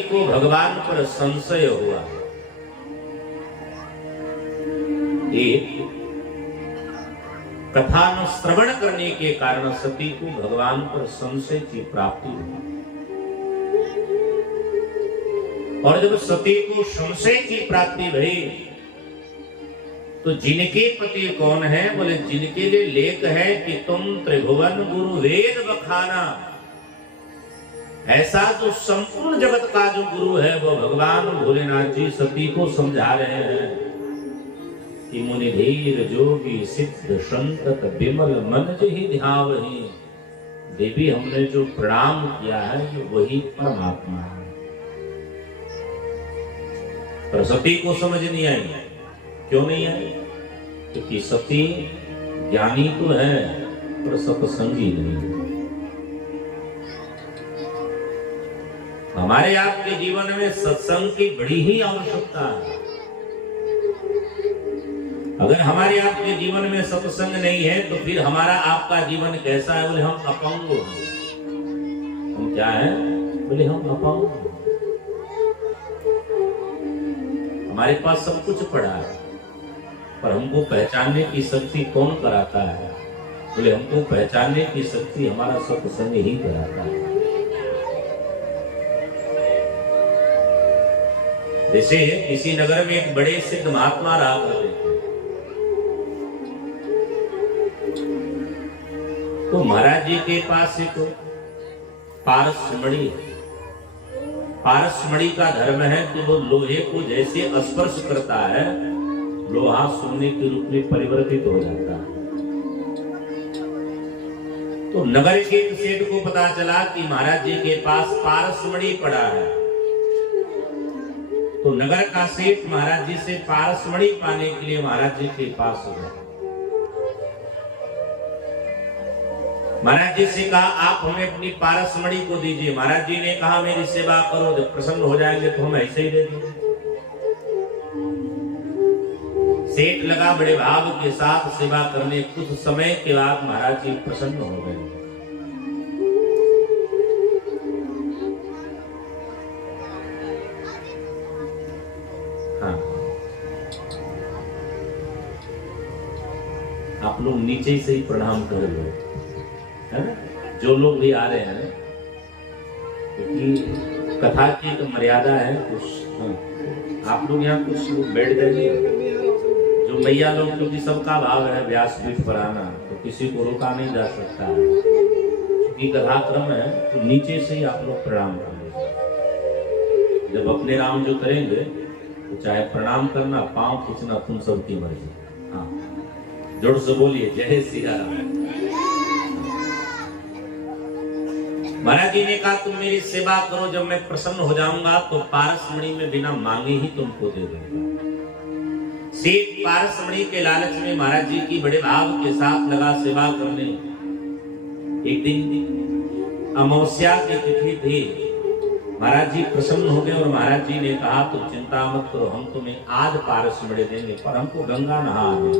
को भगवान पर संशय हुआ। एक कथा न श्रवण करने के कारण सती को भगवान पर संशय की प्राप्ति हुई। और जब सती को संशय की प्राप्ति भई तो जिनके पति कौन है? बोले जिनके लिए लेख है कि तुम त्रिभुवन गुरु वेद बखाना। ऐसा जो संपूर्ण जगत का जो गुरु है वो भगवान भोलेनाथ जी सती को समझा रहे हैं कि मुनि धीर जोगी सिद्ध संतत विमल मन ही ध्यावहि। देवी हमने जो प्रणाम किया है ये वही परमात्मा है। पर सती को समझ नहीं आई। क्यों नहीं आई? क्योंकि सती ज्ञानी तो है पर सत्संगी नहीं है। हमारे आपके जीवन में सत्संग की बड़ी ही आवश्यकता है। अगर हमारे आपके जीवन में सत्संग नहीं है तो फिर हमारा आपका जीवन कैसा है? बोले हम अपंग हैं। हम क्या है? बोले हम अपंग हैं। हमारे पास सब कुछ पड़ा है पर हमको पहचानने की शक्ति कौन कराता है? बोले हमको पहचानने की शक्ति हमारा सत्संग ही कराता है। जैसे किसी नगर में एक बड़े सिद्ध महात्मा रहा करते थे, तो महाराज जी के पास एक पारसमणि है। पारसमणि का धर्म है कि वो लोहे को जैसे स्पर्श करता है लोहा सोने के रूप में परिवर्तित हो जाता है। तो नगर के सेठ को पता चला कि महाराज जी के पास पारसमणि पड़ा है। तो नगर का सेठ महाराज जी से पारसमणि पाने के लिए महाराज जी के पास गया। महाराज जी से कहा आप हमें अपनी पारसमणि को दीजिए। महाराज जी ने कहा मेरी सेवा करो, जब प्रसन्न हो जाएंगे तो हम ऐसे ही दे देंगे। सेठ लगा बड़े भाव के साथ सेवा करने। कुछ समय के बाद महाराज जी प्रसन्न हो गए। आप लोग नीचे से ही प्रणाम कर लो, है ना? जो लोग भी आ रहे हैं, क्योंकि कथा की तो मर्यादा है कुछ। हाँ। आप लोग यहाँ कुछ लोग बैठ जाइए। जो मैया लोग, क्योंकि सबका भाव है व्यासपीठ पर आना, तो किसी को रोका नहीं जा सकता है। क्योंकि कथा क्रम है तो नीचे से ही आप लोग प्रणाम कर लो। जब अपने राम जो करेंगे तो चाहे प्रणाम करना, पांव खींचना, तुम सबकी मर्जी। हाँ, जोर से बोलिए जय श्री राम। महाराज जी ने कहा तुम मेरी सेवा करो, जब मैं प्रसन्न हो जाऊंगा तो पारसमणि में बिना मांगे ही तुमको दे दूंगा। सेठ पारसमणि के लालच में महाराज जी की बड़े भाव के साथ लगा सेवा करने। एक दिन अमावस्या की तिथि थी। महाराज जी प्रसन्न हो गए और महाराज जी ने कहा तुम चिंता मत करो, हम तुम्हें आज पारसमणि देंगे पर हमको गंगा नहा आने।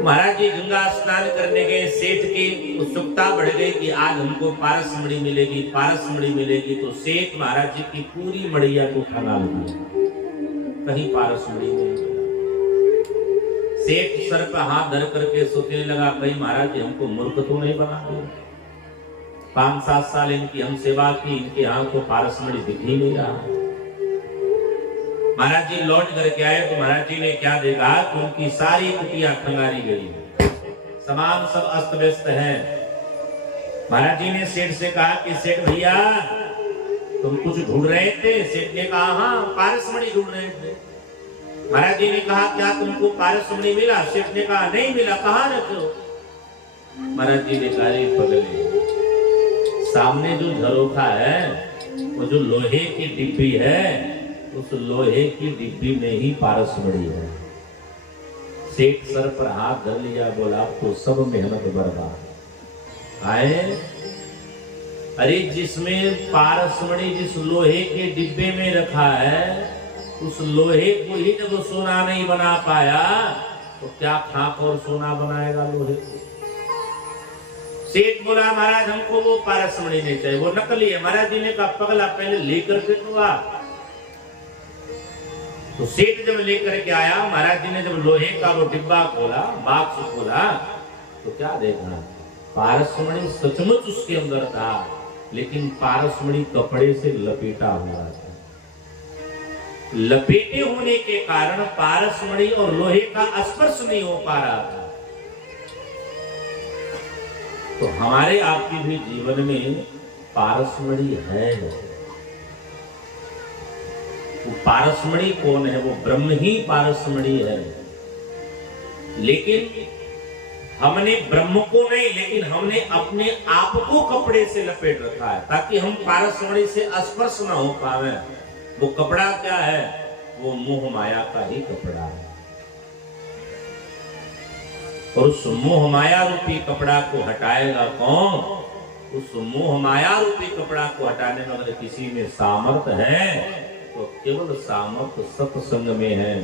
महाराज जी गंगा स्नान करने गए। सेठ की उत्सुकता बढ़ गई कि आज हमको पारसमणि मिलेगी, पारसमणि मिलेगी। तो सेठ महाराज जी की पूरी मड़ैया को खाना लगा, कहीं पारसमणि नहीं मिला। सेठ सर पर हाथ धर करके सोचने लगा कहीं महाराज जी हमको मूर्ख तो नहीं बना दिया। 5-7 साल इनकी हम सेवा की, इनके यहाँ को पारसमणि दिख ही नहीं रहा। महाराज जी लौट करके आए तो महाराज जी ने क्या देखा कि उनकी सारी कुटिया खंगारी गई, सामान सब अस्त व्यस्त है। महाराज जी ने सेठ से कहा कि सेठ भैया तुम कुछ ढूंढ रहे थे? सेठ ने कहा हाँ पारसमणि ढूंढ रहे थे। महाराज जी ने कहा क्या तुमको पारसमणि मिला? सेठ ने कहा नहीं मिला। कहाँ रखे हो? महाराज जी ने कहा पगले, सामने जो झरोखा है वो जो लोहे की डिब्बी है, उस लोहे की डिब्बी में ही पारसमणि है। सेठ सर पर हाथ धर लिया, बोला तो सब मेहनत बर्बाद। आए अरे जिसमें पारसमणि जिस लोहे के डिब्बे में रखा है उस लोहे को ही जब सोना नहीं बना पाया तो क्या खाक और सोना बनाएगा लोहे को? सेठ बोला महाराज हमको वो पारसमणि नहीं चाहिए, वो नकली है। महाराज जी ने कहा पगला पहले लेकर के तो आ। तो सेठ जब लेकर के आया, महाराज जी ने जब लोहे का वो डिब्बा खोला, बॉक्स खोला, तो क्या देखा, पारसमणि सचमुच उसके अंदर था, लेकिन पारसमणि कपड़े से लपेटा हुआ था। लपेटे होने के कारण पारसमणि और लोहे का स्पर्श नहीं हो पा रहा था। तो हमारे आपके भी जीवन में पारसमणि है। वो पारसमणि कौन है? वो ब्रह्म ही पारसमणि है। लेकिन हमने ब्रह्म को नहीं, लेकिन हमने अपने आप को कपड़े से लपेट रखा है ताकि हम पारसमणि से स्पर्श न हो पावे। वो कपड़ा क्या है? वो मोह माया का ही कपड़ा है। और उस मोह माया रूपी कपड़ा को हटाएगा कौन? उस मोह माया रूपी कपड़ा को हटाने में अगर किसी में सामर्थ्य है तो केवल सामर्थ्य सत्संग में है।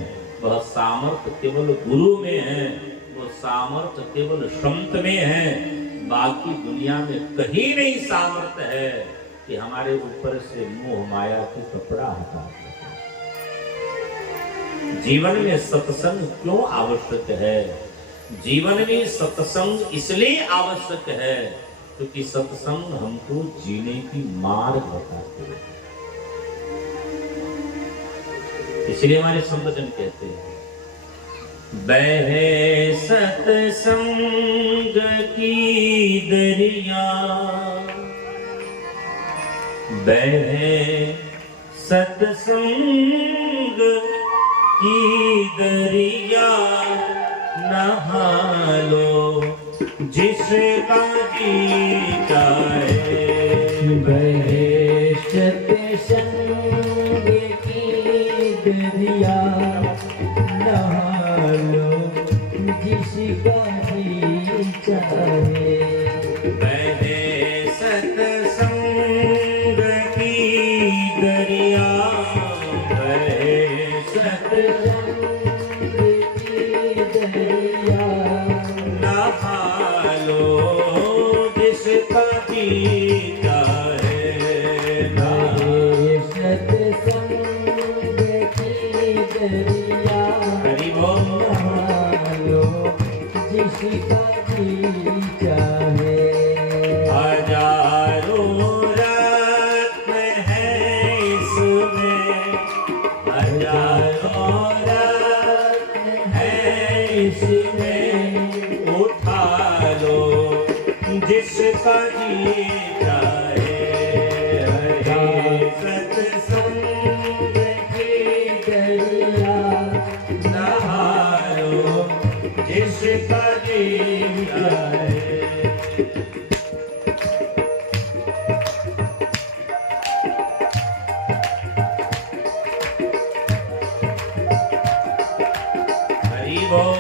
वह सामर्थ्य केवल गुरु में है, वो सामर्थ्य केवल संत में है। बाकी दुनिया में कहीं नहीं सामर्थ्य है कि हमारे ऊपर से मोह माया की कपड़ा हटा सके। जीवन में सत्संग क्यों आवश्यक है? जीवन में सत्संग इसलिए आवश्यक है क्योंकि सत्संग हमको जीने की मार्ग बताते हैं। इसलिए हमारे संतजन कहते हैं, बहे सत्संग की दरिया, बहे सत्संग की दरिया, नहा लो जिसका जी चाहे। बहे सत्संग की दरिया, नहा लो जिसका जी चाहे। बहे सत्संग की दरिया, बहे सत्संग की दरिया, नहा लो जिसका जी चाहे। बहे सत्संग की दरिया, हरि बोल। नहा लो जिसका जी चाहे। हजारों रत्न है इसमें, हजारों रत्न है इसमें, उठा लो जिसका जी चाहे। हरे सत्संग की दरिया, नहा लो जिसका जी चाहे। हरि बोल।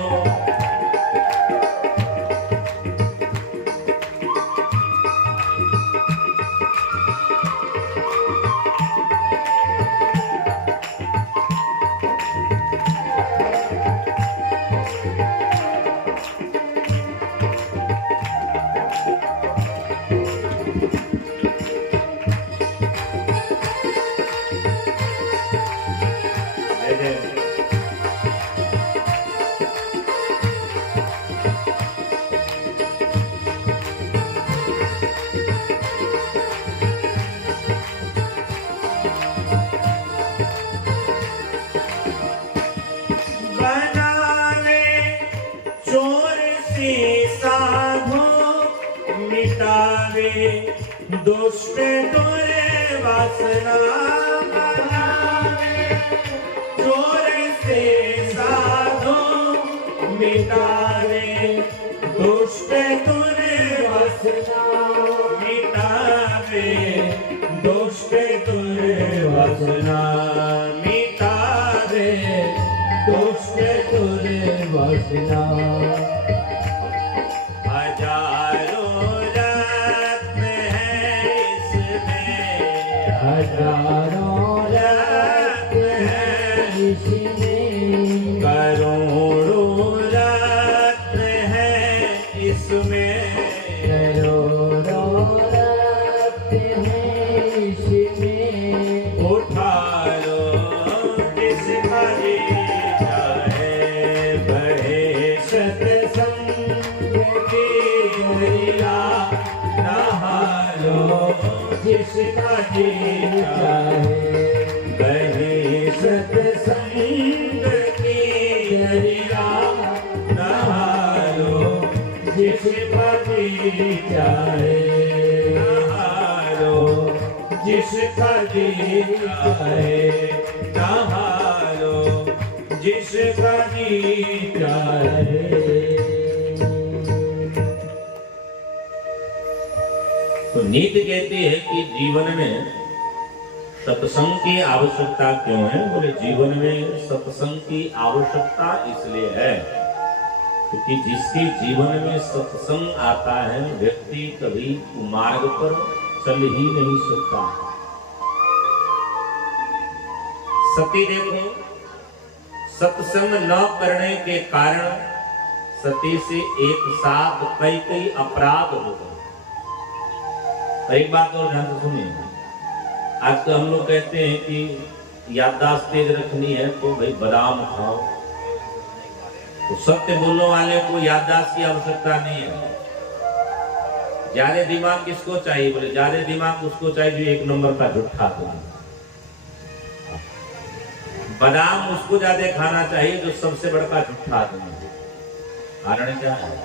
जय जय। बनावे चोर से साधो, मिटावे दुष्ट दुर्वासना। बनावे चोर से साधो, मिटावे दुष्ट दुर्वासना। मिटावे दुष्ट दुर्वासना, मिटावे दुष्ट दुर्वासना। हजारों रत्न है इसमें, हजारों रत्न है इसमें, करोड़ों रत्न है इसमें, करोड़ों हैं इसमें उठारो जिसका जी चाहे बहे सत्संग की दरिया नहा लो जिसका जी चाहे बहे सत्संग की दरिया नहा लो जिसका जी चाहे नहा लो जिसका जी चाहे नहा लो जिसका जी चाहे। तो नीति कहती है कि जीवन में सत्संग की आवश्यकता क्यों है? बोले जीवन में सत्संग की आवश्यकता इसलिए है क्योंकि जिसके जीवन में सत्संग आता है व्यक्ति कभी मार्ग पर चल ही नहीं सकता। सती देखो, सत्संग न करने के कारण सती से एक साथ कई कई अपराध हो गए। एक बात और ध्यान से सुनिए, आज तो हम लोग कहते हैं कि याददाश्त तेज रखनी है तो भाई बादाम खाओ। तो सत्य बोलने वाले को याददाश्त की आवश्यकता नहीं है। ज्यादा दिमाग किसको चाहिए? बोले ज्यादा दिमाग उसको चाहिए जो एक नंबर का झूठा हो। बादाम उसको ज्यादा खाना चाहिए जो सबसे बड़ा झूठा आदमी है। कारण क्या है?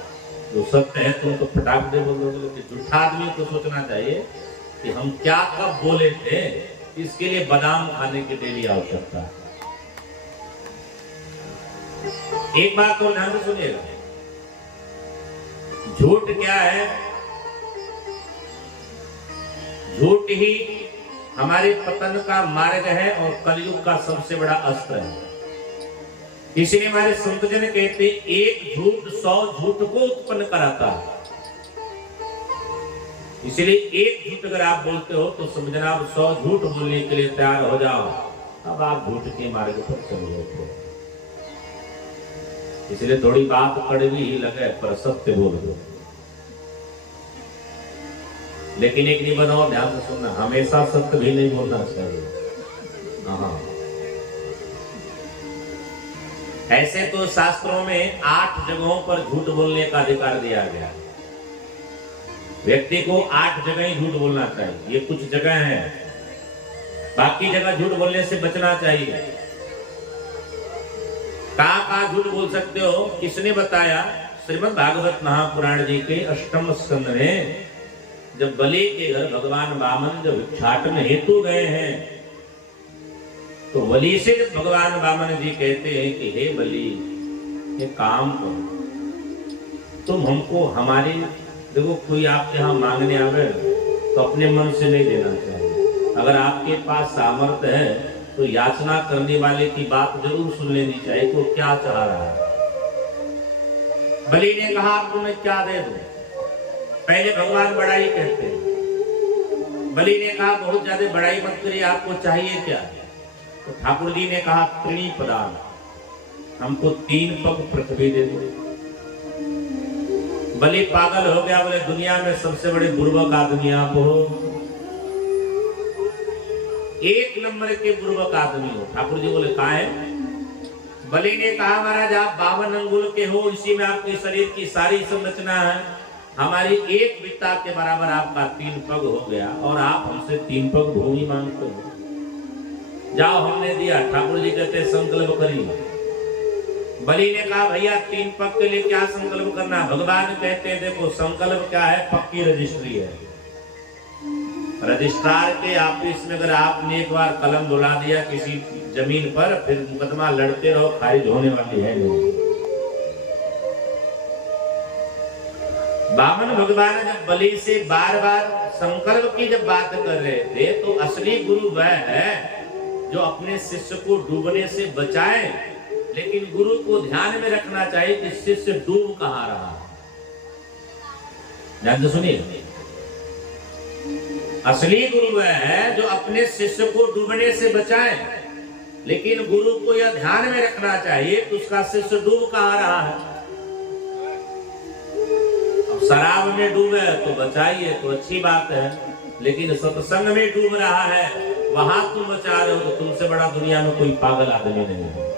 जो सत्य है तुम तो फटाक दे बोल दो, कि झूठा आदमी को सोचना चाहिए कि हम क्या कब बोले थे, इसके लिए बादाम खाने की डेली आवश्यकता है। एक बात तो ध्यान से सुनिएगा, झूठ क्या है? झूठ ही हमारे पतन का मार्ग है और कलयुग का सबसे बड़ा अस्त्र है। इसलिए हमारे संत जन कहते एक झूठ 100 झूठ को उत्पन्न कराता है। इसलिए एक झूठ अगर आप बोलते हो तो समझना आप 100 झूठ बोलने के लिए तैयार हो जाओ, अब आप झूठ के मार्ग पर चल रहे। इसलिए थोड़ी बात कड़वी ही लगे पर सत्य बोल दो। लेकिन एक निबंध और ध्यान से सुनना, हमेशा सत्य भी नहीं बोलना चाहिए। हाँ, ऐसे तो शास्त्रों में 8 जगहों पर झूठ बोलने का अधिकार दिया गया है। व्यक्ति को 8 जगह ही झूठ बोलना चाहिए। ये कुछ जगह हैं, बाकी जगह झूठ बोलने से बचना चाहिए। कहाँ झूठ बोल सकते हो? किसने बताया? श्रीमद् भागवत महापुराण जी के 8वें स्कंद में जब बलि के घर भगवान वामन जब भिक्षाटन हेतु गए हैं तो बलि से जब भगवान वामन जी कहते हैं कि हे बलि, ये काम करो, तुम हमको हमारी, देखो कोई आपके यहाँ मांगने आवे तो अपने मन से नहीं देना चाहिए। अगर आपके पास सामर्थ्य है तो याचना करने वाले की बात जरूर सुन लेनी चाहिए, तो क्या चाह रहा है। बलि ने कहा आपको मैं क्या दे दूं? पहले भगवान बड़ाई कहते हैं। बलि ने कहा बहुत ज्यादा बड़ाई मत करिए, आपको चाहिए क्या? तो ठाकुर जी ने कहा त्रिणी प्रदान, हमको 3 पग पृथ्वी दे दो। बलि पागल हो गया, बोले दुनिया में सबसे बड़े बुर्बक आदमी आप हो, 1 नंबर के बुर्बक आदमी हो। ठाकुर जी बोले कहा है? बलि ने कहा महाराज आप 52 अंगुल के हो, इसी में आपके शरीर की सारी संरचना है, हमारी 1 बित्ता के बराबर आपका 3 पग हो गया और आप हमसे 3 पग भूमि मांगते हो। जाओ हमने दिया। ठाकुर जी कहते संकल्प करिए। बलि ने कहा भैया 3 पग के लिए क्या संकल्प करना? भगवान कहते हैं देखो संकल्प क्या है? पक्की रजिस्ट्री है। रजिस्ट्रार के ऑफिस में अगर आपने एक बार कलम बुला दिया किसी जमीन पर, फिर मुकदमा लड़ते रहो, खारिज होने वाली है नहीं। वामन भगवान जब बलि से बार बार संकल्प की जब बात कर रहे थे तो असली गुरु वह है जो अपने शिष्य को डूबने से बचाए, लेकिन गुरु को ध्यान में रखना चाहिए कि शिष्य डूब कहां रहा है। ध्यान से सुनिए, असली गुरु वह है जो अपने शिष्य को डूबने से बचाए, लेकिन गुरु को यह ध्यान में रखना चाहिए कि उसका शिष्य डूब कहां रहा है। अब शराब में डूबे तो बचाइए तो अच्छी बात है, लेकिन सत्संग में डूब रहा है, वहां तुम बचा रहे हो, तो तुमसे बड़ा दुनिया में कोई पागल आदमी नहीं है।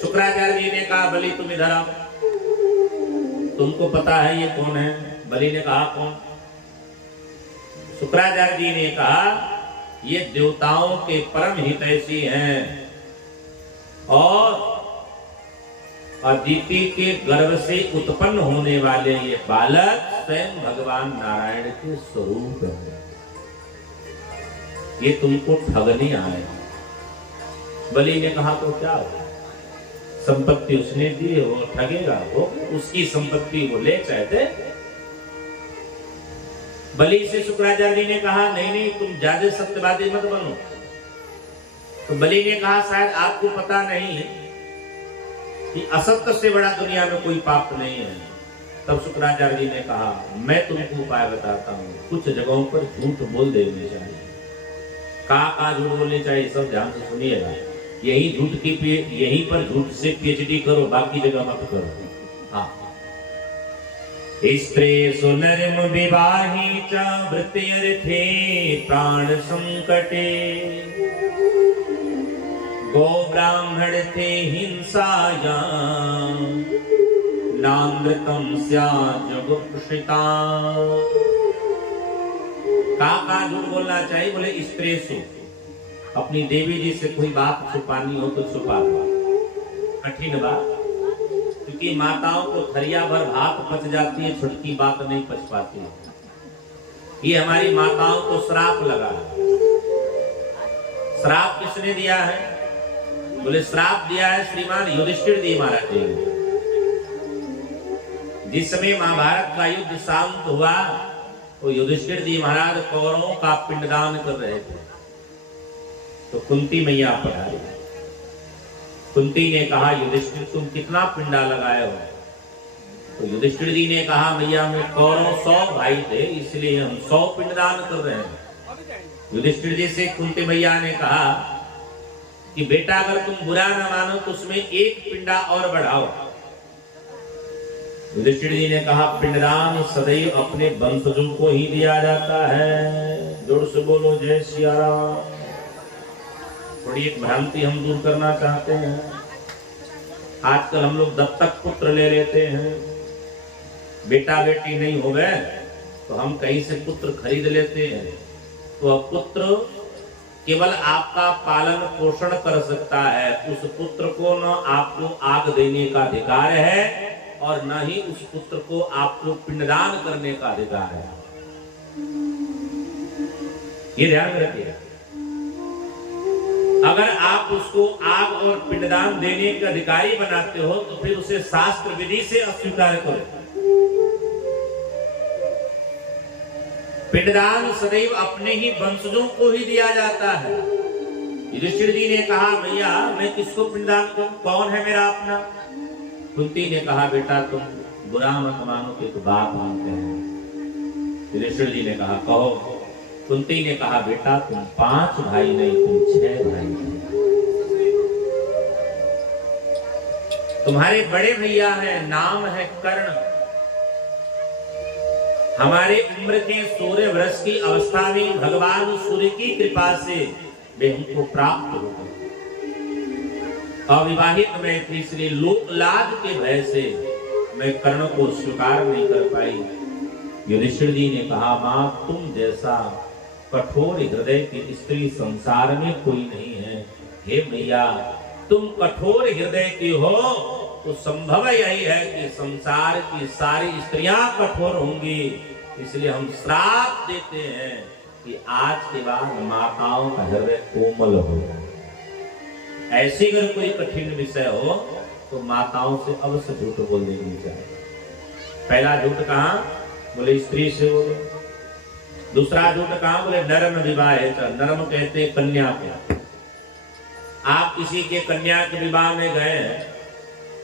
शुक्राचार्य जी ने कहा, बलि तुम इधर आओ, तुमको पता है ये कौन है? बलि ने कहा, कौन? शुक्राचार्य जी ने कहा, ये देवताओं के परम हितैषी हैं और अदिति के गर्भ से उत्पन्न होने वाले ये बालक स्वयं भगवान नारायण के स्वरूप है। ये तुमको ठगने आए। बलि ने कहा, तो क्या हो, संपत्ति उसने दी, वो ठगेगा, वो उसकी संपत्ति वो ले चाहते। बलि से शुक्राचार्य जी ने कहा, नहीं नहीं, तुम ज्यादा सत्यवादी मत बनो। तो बलि ने कहा, शायद आपको पता नहीं है कि असत्य से बड़ा दुनिया में कोई पाप नहीं है। तब शुक्राचार्य जी ने कहा, मैं तुमको उपाय बताता हूँ, कुछ जगहों पर झूठ बोल देने चाहिए। कहाँ झूठ बोलने चाहिए, सब ध्यान से सुनिएगा। यहीं पर झूठ से पीएचडी करो, बाकी जगह मत करो। हाँ, स्त्रीषु नरम विवाही च वृत्त्यर्थे प्राण संकटे गो ब्राह्मण थे हिंसायां नामृतम स्यात् जुगुप्सिता। कहाँ झूठ बोलना चाहिए? बोले स्त्रीषु, अपनी देवी जी से कोई बात छुपानी हो तो छुपा दो। कठिन बात, क्योंकि माताओं को थरिया भर भात पच जाती है, छुटकी बात नहीं पच पाती है। ये हमारी माताओं को श्राप लगा है। श्राप किसने दिया है? बोले श्राप दिया है श्रीमान युधिष्ठिर जी महाराज जी ने। जिस समय महाभारत का युद्ध शांत हुआ, तो युधिष्ठिर जी महाराज कौरवों का पिंडदान कर रहे थे, तो कुंती मैया पधारी। कुंती ने कहा, युधिष्ठिर तुम कितना पिंडा लगाए हो? तो युधिष्ठिर जी ने कहा, मैया में कौरव 100 भाई थे, इसलिए हम 100 पिंडदान कर रहे हैं। युधिष्ठिर जी से कुंती मैया ने कहा कि बेटा अगर तुम बुरा न मानो तो उसमें एक पिंडा और बढ़ाओ। युधिष्ठिर जी ने कहा, पिंडदान सदैव अपने वंशजों को ही दिया जाता है। जोर से बोलो जय सिया राम। थोड़ी एक भ्रांति हम दूर करना चाहते हैं। आजकल हम लोग दत्तक पुत्र ले लेते हैं, बेटा बेटी नहीं हो गए तो हम कहीं से पुत्र खरीद लेते हैं। तो अब पुत्र केवल आपका पालन पोषण कर सकता है, उस पुत्र को न आपको आग देने का अधिकार है और न ही उस पुत्र को आपको पिंडदान करने का अधिकार है। ये ध्यान रखिए। अगर आप उसको आग और पिंडदान देने के अधिकारी बनाते हो तो फिर उसे शास्त्र विधि से अस्वीकार करो। पिंडदान सदैव अपने ही वंशजों को ही दिया जाता है। युधिष्ठिर जी ने कहा, भैया मैं किसको पिंडदान करूं, कौन है मेरा अपना? कुंती ने कहा, बेटा तुम बुरा मत मानो कि तो बात मानते हैं। युधिष्ठिर जी ने कहा, कहो। कुंती ने कहा, बेटा तुम 5 भाई नहीं, तुम 6 भाई नहीं। तुम्हारे बड़े भैया हैं, नाम है कर्ण। हमारे उम्र के सूर्य वर्ष की अवस्था में भगवान सूर्य की कृपा से वे हमको प्राप्त हो गए। अविवाहित मैं थी, इसलिए लोक लाज के भय से मैं कर्ण को स्वीकार नहीं कर पाई। युधिष्ठिर जी ने कहा, मां तुम जैसा कठोर हृदय की स्त्री संसार में कोई नहीं है। हे मैया, तुम कठोर हृदय की हो तो संभव यही है कि संसार की सारी स्त्रियां कठोर होंगी। इसलिए हम श्राप देते हैं कि आज के बाद माताओं का हृदय कोमल हो। ऐसी अगर कोई कठिन विषय हो तो माताओं से अवश्य झूठ बोल देनी चाहिए। पहला झूठ कहाँ? बोले स्त्री से बोले। दूसरा झूठ कहाँ? बोले नरम विवाह है। नरम कहते हैं कन्या को। आप किसी के कन्या के विवाह में गए हैं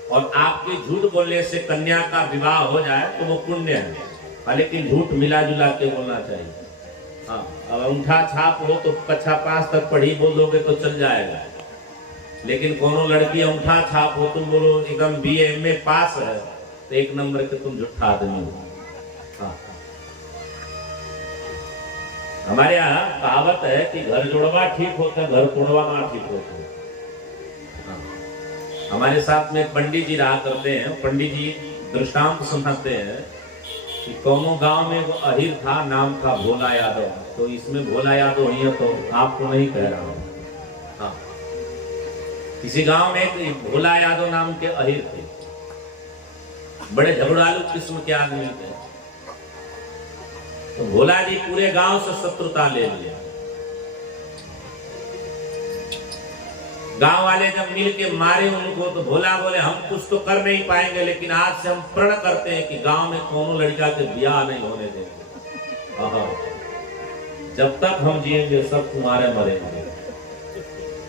और आपके झूठ बोलने से कन्या का विवाह हो जाए तो वो पुण्य है, लेकिन झूठ मिला जुला के बोलना चाहिए। हाँ, अब अंगूठा छाप हो तो कक्षा 5 तक पढ़ी बोल दोगे तो चल जाएगा, लेकिन कोनो लड़की अंगूठा छाप हो, तुम बोलो एकदम BA MA पास है तो 1 नंबर के तुम झूठा आदमी हो। हाँ, हमारे यहाँ कहावत है कि घर जोड़वा ठीक होता है, घर तोड़वा ना ठीक होता है। हाँ। हमारे साथ में पंडित जी रहा करते हैं। पंडित जी दृष्टांत सुनाते हैं कि कोनो गांव में वो अहिर था, नाम था भोला यादव। तो इसमें भोला यादव ही है, तो आपको नहीं कह रहा हूं। हाँ। किसी गांव में एक भोला यादव नाम के अहिर थे, बड़े झगड़ालू किस्म के आदमी थे। तो भोला जी पूरे गांव से शत्रुता ले लिया। गांव वाले जब मिल के मारे उनको, तो भोला बोले हम कुछ तो कर नहीं पाएंगे, लेकिन आज से हम प्रण करते हैं कि गांव में कोनो लड़का के ब्याह नहीं होने देंगे। जब तक हम जिएंगे सब तुम्हारे मरेंगे।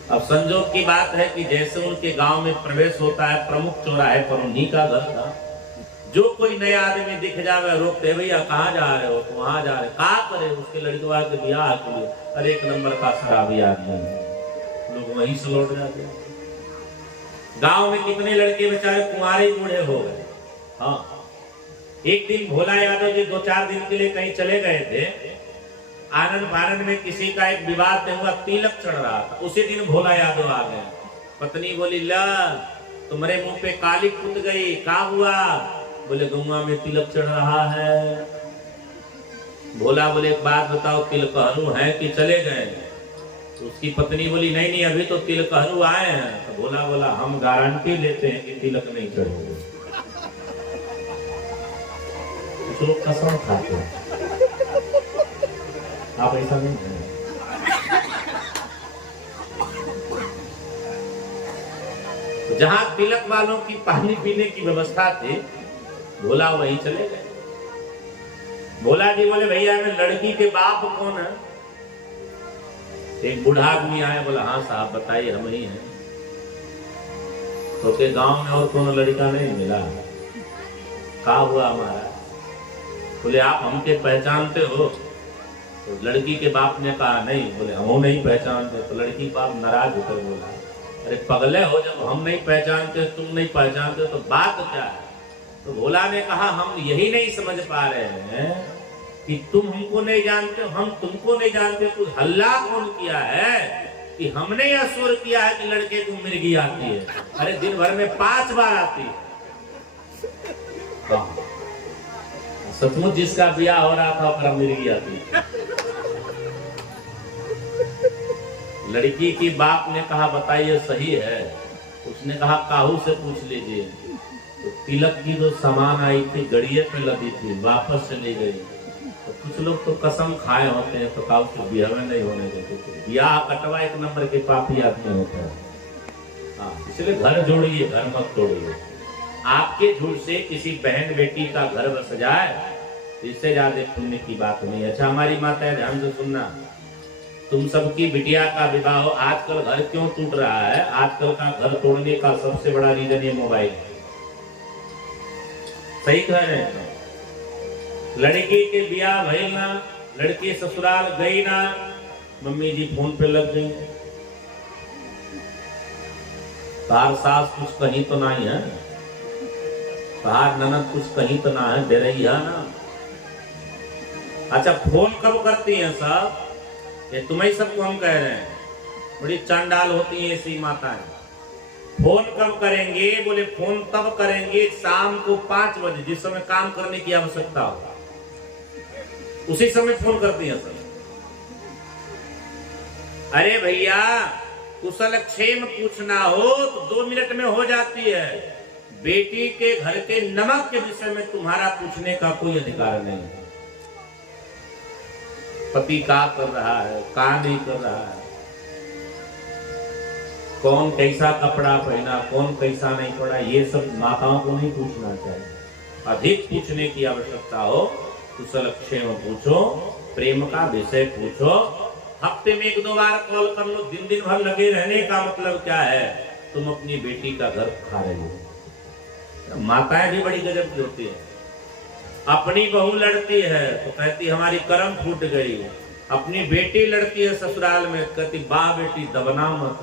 अब संजोग की बात है कि जैसे उनके गांव में प्रवेश होता है प्रमुख चौराहे पर, उन्हीं का घर था। जो कोई नया आदमी दिख जावे रोकते, भैया कहाँ जा रहे हो? तो वहां जा रहे। कहा करे? उसके लड़के के ब्याह के लिए। अरे एक नंबर का शराबी आदमी है, लोग वहीं से लौट जाते। गांव में कितने लड़के बेचारे कुंवारे बूढ़े हो गए। हाँ, एक दिन भोला यादव जी 2-4 दिन के लिए कहीं चले गए थे। आनंद फानंद में किसी का एक विवाद हुआ, तिलक चढ़ रहा था। उसी दिन भोला यादव आ गए। पत्नी बोली, ला तुम्हारे मुंह पे काली पुत गई, क्या हुआ? बोले गंगा में तिलक चढ़ रहा है। भोला बोले एक बात बताओ, तिलकहरू हैं कि चले गए? तो उसकी पत्नी बोली नहीं नहीं, अभी तो तिलकहरू आए हैं। तो भोला बोला हम गारंटी लेते हैं कि तिलक नहीं चढ़ेंगे। कुछ लोग कसम खाते हैं, आप ऐसा नहीं करें। तो जहां तिलक वालों की पानी पीने की व्यवस्था थी, भोला वहीं चले गए। भोला जी बोले भैया मैं लड़की के बाप कौन है? एक बूढ़ा आदमी आया, बोला हाँ साहब बताइए, हम ही हैं। तो के गांव में और कोनो लड़का नहीं मिला, क्या हुआ हमारा? बोले आप हमके पहचानते हो? तो लड़की के बाप ने कहा नहीं। बोले हम नहीं पहचानते। तो लड़की बाप नाराज होकर बोला, अरे पगले हो, जब हम नहीं पहचानते तुम नहीं पहचानते तो बात क्या है? तो भोला ने कहा हम यही नहीं समझ पा रहे हैं कि तुम हमको नहीं जानते, हम तुमको नहीं जानते, कुछ हल्ला कौन किया है कि हमने यह शोर किया है कि लड़के को मिर्गी आती है? अरे दिन भर में 5 बार आती है। सचमुच जिसका ब्याह हो रहा था पर मिर्गी आती है। लड़की की बाप ने कहा बताइए सही है? उसने कहा काहू से पूछ लीजिए। तो तिलक की जो सामान आई थी गड़िए पे लदी थी, वापस चली गई। तो कुछ लोग तो कसम खाए होते हैं, तो काहू से ब्याह में नहीं होने देते। ब्याह कटवा एक नंबर के पापी आदमी होता है। हाँ, इसलिए घर जोड़िए, घर मत तोड़िए। आपके झूठ से किसी बहन बेटी का घर बस जाए, इससे ज्यादा पुण्य की बात नहीं। अच्छा हमारी माता है, ध्यान से सुनना, तुम सबकी बिटिया का विवाह हो। आजकल घर क्यों टूट रहा है? आजकल का घर तोड़ने का सबसे बड़ा रीजन ये मोबाइल है। सही कह रहे हैं? लड़की के ब्याह भइल ना, लड़की ससुराल गई ना, मम्मी जी फोन पे लग गई। तार सास कुछ कहीं तो नहीं है, तार ननद कुछ कहीं तो ना है, दे रही है ना। अच्छा फोन कब करती हैं सब? ये तुम्हें सबको हम कह रहे हैं, बड़ी चांडाल होती है ऐसी माताएं। फोन कब करेंगे? बोले फोन तब करेंगे शाम को 5 बजे, जिस समय काम करने की आवश्यकता हो, उसी समय फोन करती हैं सब। अरे भैया कुशल क्षेम पूछना हो तो 2 मिनट में हो जाती है। बेटी के घर के नमक के विषय में तुम्हारा पूछने का कोई अधिकार नहीं। पति क्या कर रहा है, क्या नहीं कर रहा है, कौन कैसा कपड़ा पहना, कौन कैसा नहीं पड़ा, ये सब माताओं को नहीं पूछना चाहिए। अधिक पूछने की आवश्यकता हो कुशल क्षेम पूछो, प्रेम का विषय पूछो। हफ्ते में 1-2 बार कॉल कर लो। दिन दिन भर लगे रहने का मतलब क्या है? तुम अपनी बेटी का घर खा रहे हो। माताएं भी बड़ी गजब की होती है। अपनी बहू लड़ती है तो कहती हमारी कर्म फूट गई। अपनी बेटी लड़ती है ससुराल में, कहती वाह बेटी दबना मत,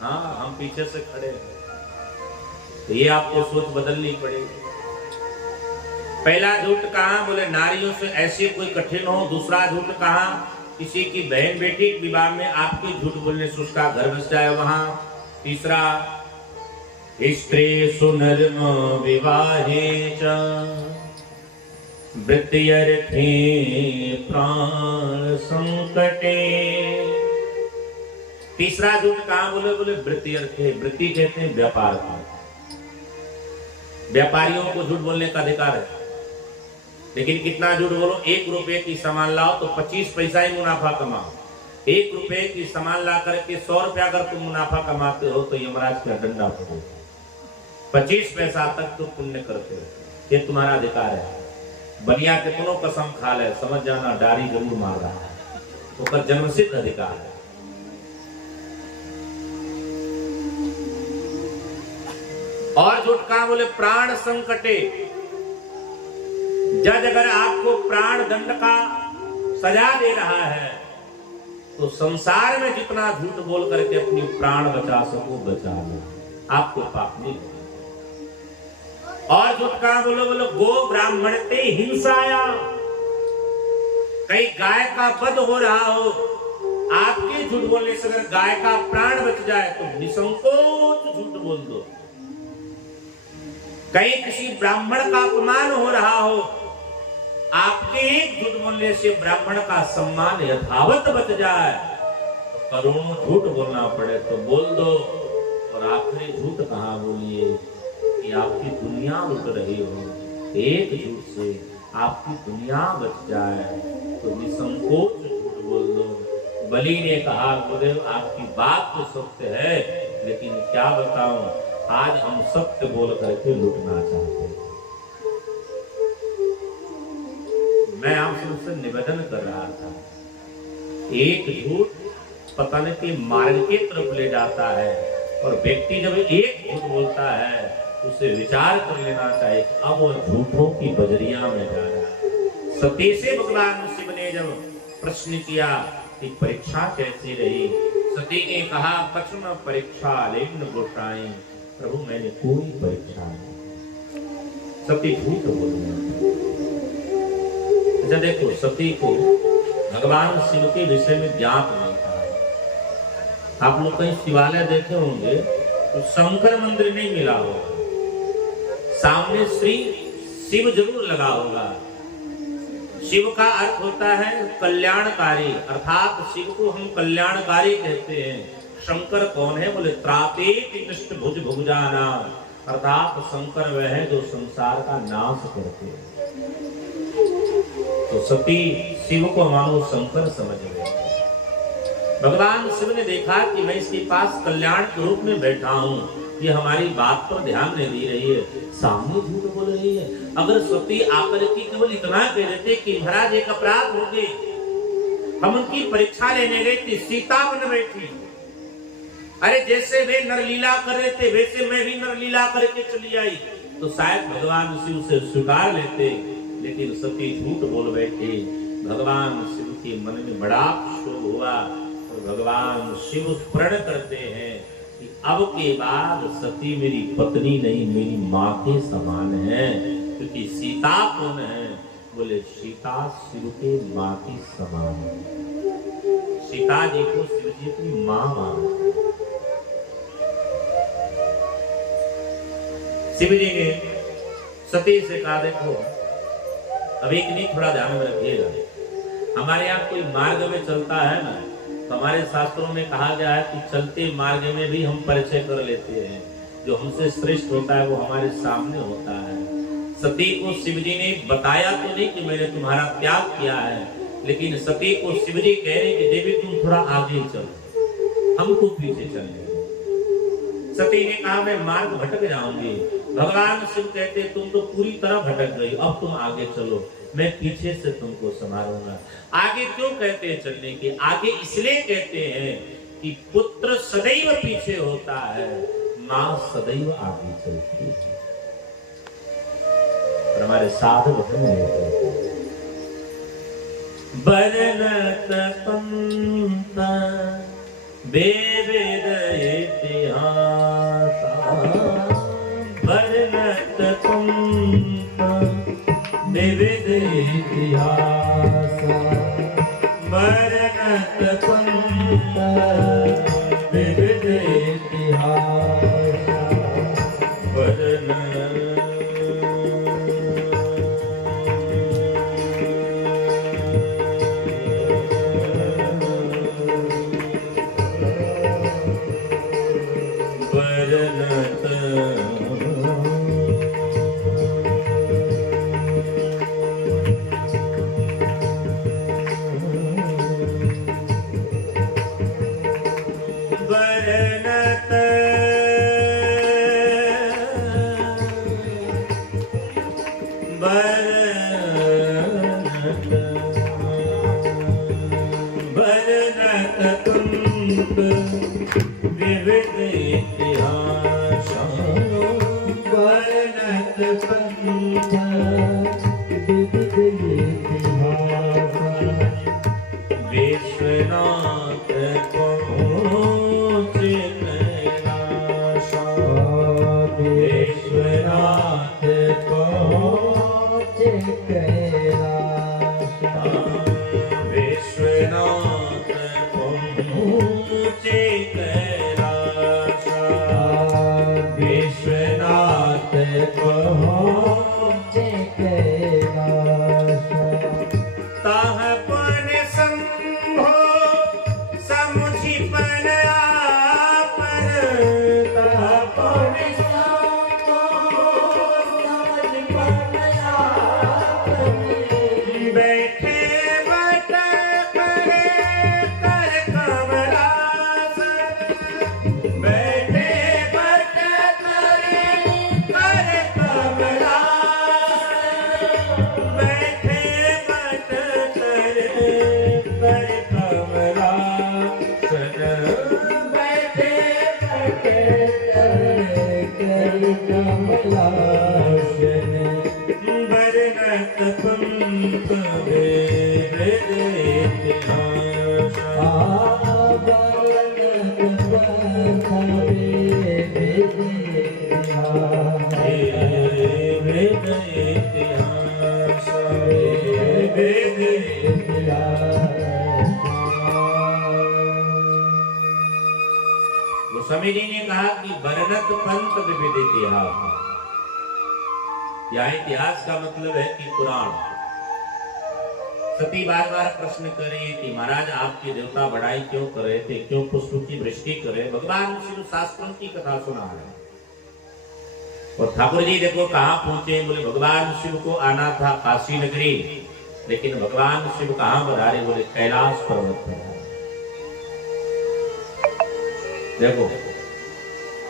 हाँ हम पीछे से खड़े हैं। तो ये आपको सोच बदलनी पड़ेगी। पहला झूठ कहा? बोले नारियों से ऐसी कोई कठिन हो। दूसरा झूठ कहा? किसी की बहन बेटी के विवाह में आपके झूठ बोलने से उसका घर बस जाए वहां। तीसरा, स्त्रीषु नर्म विवाहे च वृत्त्यर्थे प्राण संकटे। तीसरा झूठ कहां बोले? बोले वृत्त्यर्थे। वृत्ति कहते हैं व्यापार को। व्यापारियों को झूठ बोलने का अधिकार है, लेकिन कितना झूठ बोलो? 1 रुपए की सामान लाओ तो 25 पैसा ही मुनाफा कमाओ। 1 रुपए की सामान ला करके 100 रुपया अगर तुम मुनाफा कमाते हो तो यमराज का डंडा पड़ो। 25 पैसा तक तो पुण्य करते हो, ये तुम्हारा अधिकार है। बनिया कितनों कसम खा ले, समझ जाना डारी जरूर मार रहा है, तो जन्मसिद्ध अधिकार है। और झूठ कहां बोले? प्राण संकटे। जज अगर आपको प्राण दंड का सजा दे रहा है तो संसार में जितना झूठ बोल करके अपनी प्राण बचा सको बचा लो, आपको पाप नहीं होगा। और झूठ कहां बोलो? बोलो गो ब्राह्मण ते हिंसाया। कहीं गाय का वध हो रहा हो, आपके झूठ बोलने से अगर गाय का प्राण बच जाए तो निसंकोच झूठ बोल दो। कहीं किसी ब्राह्मण का अपमान हो रहा हो, आपके एक झूठ बोलने से ब्राह्मण का सम्मान यथावत बच जाए, तो करोड़ों झूठ बोलना पड़े तो बोल दो। और आखिरी झूठ कहां बोलिए कि आपकी दुनिया लुट रही हो, एक झूठ से आपकी दुनिया बच जाए तो निसंकोच झूठ बोल दो। बलि ने कहा, गुरुदेव आपकी बात तो सत्य है, लेकिन क्या बताऊं, आज हम सत्य बोल करके लुटना चाहते हैं। मैं आपसे उससे निवेदन कर रहा था, एक झूठ पतन के मार्ग की तरफ ले जाता है, और व्यक्ति जब एक झूठ बोलता है उसे विचार कर लेना चाहिए अब वो झूठों की बजरिया में जा रहा है। सती से भगवान शिव ने जब प्रश्न किया कि परीक्षा कैसी रही, सती ने कहा पक्ष्म परीक्षा लेकिन गोसाई, प्रभु मैंने कोई परीक्षा नहीं। सती झूठ बोल रही। अच्छा देखो, सती को भगवान शिव के विषय में ज्ञात नहीं था। आप लोग कहीं शिवालय देखे होंगे तो शंकर मंदिर नहीं मिला होगा, सामने श्री शिव जरूर लगा होगा। शिव का अर्थ होता है कल्याणकारी, अर्थात शिव को हम कल्याणकारी कहते हैं। शंकर कौन है? बोले त्रापेति नष्ट भुज भुजाना, अर्थात शंकर वह है जो संसार का नाश करते हैं। तो सती शिव को मानो शंकर समझ गए। भगवान शिव ने देखा कि मैं इसके पास कल्याण के रूप में बैठा हूं, ये हमारी बात पर ध्यान नहीं दे रही है, सामने झूठ बोल रही है। अगर सती आकर के केवल इतना कह देते कि महाराज एक अपराध हो गए, हम उनकी परीक्षा लेने गए थी, सीता बन बैठी, अरे जैसे वे नरलीला कर रहे थे वैसे मैं भी नरलीला करके चली आई, तो शायद भगवान शिव से स्वीकार लेते। लेकिन सती झूठ बोल बैठे। भगवान शिव के मन में बड़ा क्षोभ हुआ और भगवान शिव प्रण करते हैं कि अब के बाद सती मेरी पत्नी नहीं, मेरी माँ के समान है। क्योंकि सीता कौन है? बोले सीता शिव के माँ की समान है। सीता जी को शिव जी की माँ मानते। शिव जी ने सती से कहा, देखो अब एक नहीं, थोड़ा ध्यान में रखिएगा। हमारे यहाँ कोई मार्ग में चलता है ना, तो हमारे शास्त्रों में कहा गया है कि चलते मार्ग में भी हम परिचय कर लेते हैं। जो हमसे श्रेष्ठ होता है वो हमारे सामने होता है। सती को शिवजी ने बताया तो नहीं कि मैंने तुम्हारा त्याग किया है, लेकिन सती को शिवजी कह रहे कि देवी तुम थोड़ा आगे चलो, हमको पीछे चलने। सती ने कहा मैं मार्ग भटक जाऊंगी। भगवान शिव कहते तुम तो पूरी तरह भटक गई, अब तुम आगे चलो, मैं पीछे से तुमको संभालूंगा। आगे क्यों कहते हैं चलने के? आगे इसलिए कहते हैं कि पुत्र सदैव पीछे होता है, मां सदैव आगे चलती है। और हमारे साधु बरनत पंत बेवेद इतिहास, बरनत पंत बेवेद इतिहास, बरनत विविध इतिहास वर्णत पंथ विविध इतिहास विश्वनाथ पहुँचे कैलास विश्वनाथ पहुँचे कैलास विश्वनाथ पहुँचे कैलास विश्वनाथ पहुँचे कैलास ताह पन संभो समुझि पन आपन तापन समो समझ पन आपने बैठे बट करे कर कमलासन बैठे बट करे कर कमलासन बैठे बट करे कर कमलासन बैठे बैठे कर कमलासन वर्णत पंथ वेद इतिहास वेद इतिहास वेद गोस्वामी जी ने कहा कि वर्णत पंथ विविध इतिहास। यह इतिहास का मतलब है कि पुराण। सती बार बार प्रश्न कर रही थी, महाराज आपके देवता बड़ाई क्यों कर रहे थे, क्यों पुष्प की वृष्टि कर रहे? भगवान शिव शास्त्रों की कथा सुना रहे। और ठाकुर जी देखो कहाँ पहुंचे, बोले भगवान शिव को आना था काशी नगरी, लेकिन भगवान शिव कहाँ बधारे, बोले कैलाश पर्वत पर। देखो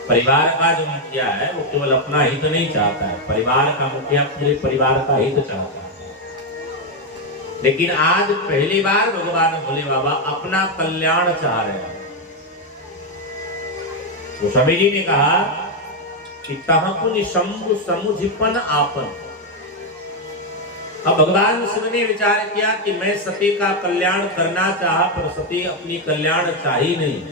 परिवार का जो मुखिया है वो केवल अपना हित नहीं चाहता है, परिवार का मुखिया पूरे परिवार का हित चाहता है। लेकिन आज पहली बार भगवान भोले बाबा अपना कल्याण चाह रहे हैं। तो स्वामी जी ने कहा कि तहपुनि शंभु समुझिपन आपन। अब भगवान शिव ने विचार किया कि मैं सती का कल्याण करना चाहा, पर सती अपनी कल्याण चाही नहीं।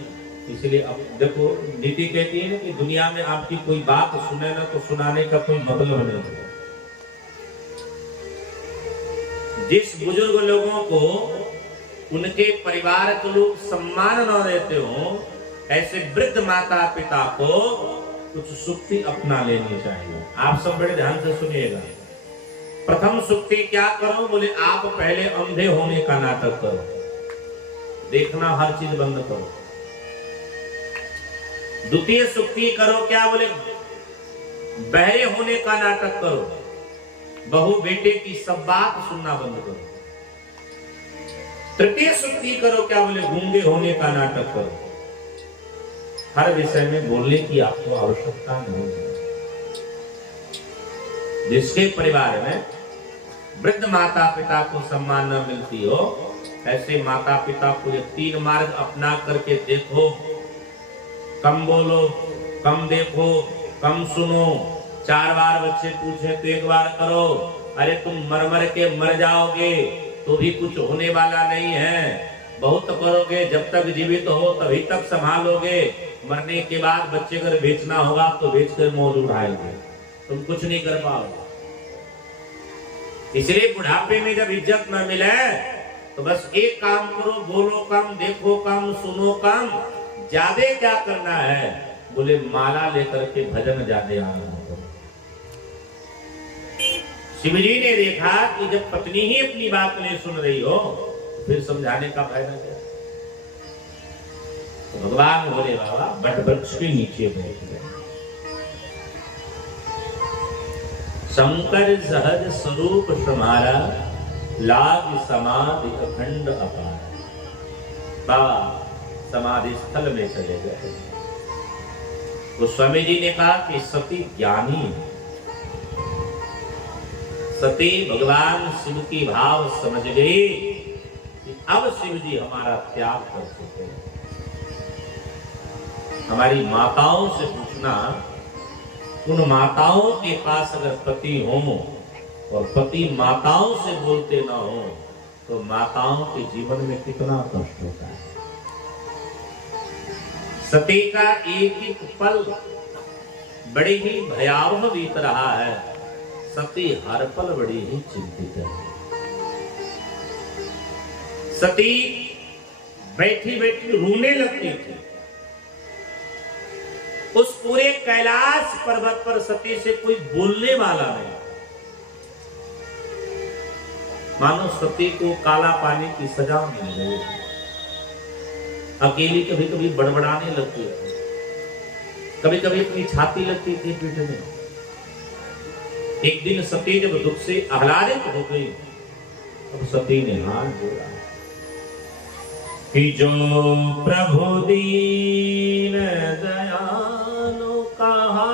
इसलिए अब देखो नीति कहती है ना कि दुनिया में आपकी कोई बात सुने ना तो सुनाने का कोई मतलब नहीं है। जिस बुजुर्ग लोगों को उनके परिवार के लोग सम्मान न देते हो, ऐसे वृद्ध माता पिता को कुछ सुक्ति अपना लेनी चाहिए। आप सब बड़े ध्यान से सुनिएगा। प्रथम सुक्ति क्या करो, बोले आप पहले अंधे होने का नाटक करो, देखना हर चीज बंद करो। द्वितीय सुक्ति करो क्या, बोले बहरे होने का नाटक करो, बहू बेटे की सब बात सुनना बंद करो। तृतीय सुक्ति करो क्या, बोले गूंगे होने का नाटक करो, हर विषय में बोलने की आपको आवश्यकता नहीं है। जिसके परिवार में वृद्ध माता पिता को सम्मान न मिलती हो, ऐसे माता पिता को ये 3 मार्ग अपना करके देखो। कम बोलो, कम देखो, कम सुनो। 4 बार बच्चे पूछे तो 1 बार करो। अरे तुम मर मर के मर जाओगे तो भी कुछ होने वाला नहीं है। बहुत करोगे, जब तक जीवित हो तभी तक संभालोगे। मरने के बाद बच्चे अगर बेचना होगा तो बेचकर मौज उड़ाएंगे, तुम कुछ नहीं कर पाओगे। इसलिए बुढ़ापे में जब इज्जत न मिले तो बस एक काम करो, बोलो कम, देखो कम, सुनो कम। ज्यादा क्या करना है, बोले माला लेकर के भजन ज्यादा आना हो। शिवजी ने देखा कि जब पत्नी ही अपनी बात नहीं सुन रही हो तो फिर समझाने का फायदा क्या। तो भगवान भोले बाबा बट वृक्ष के नीचे बैठ गए। शंकर सहज स्वरूप समारा, लाग समाधि अखंड अपार। बाबा समाधि स्थल में चले गए। तो स्वामी जी ने कहा कि सती ज्ञानी है। सती भगवान शिव की भाव समझ गई कि अब शिव जी हमारा त्याग कर चुके हैं। हमारी माताओं से पूछना, उन माताओं के पास अगर पति हो और पति माताओं से बोलते ना हो तो माताओं के जीवन में कितना कष्ट होता है। सती का एक एक पल बड़ी ही भयावह बीत रहा है। सती हर पल बड़ी ही चिंतित है। सती बैठी बैठी रोने लगती थी। उस पूरे कैलाश पर्वत पर सती से कोई बोलने वाला नहीं। मानो सती को काला पानी की सजा मिल गई। अकेली कभी कभी बड़बड़ाने लगती है, कभी कभी अपनी छाती लगती थी पीटने। एक दिन सती जब दुख से आह्लादित हो गई, तब सती ने हाथ जोड़ा कि जो प्रभु दीन दयालु कहा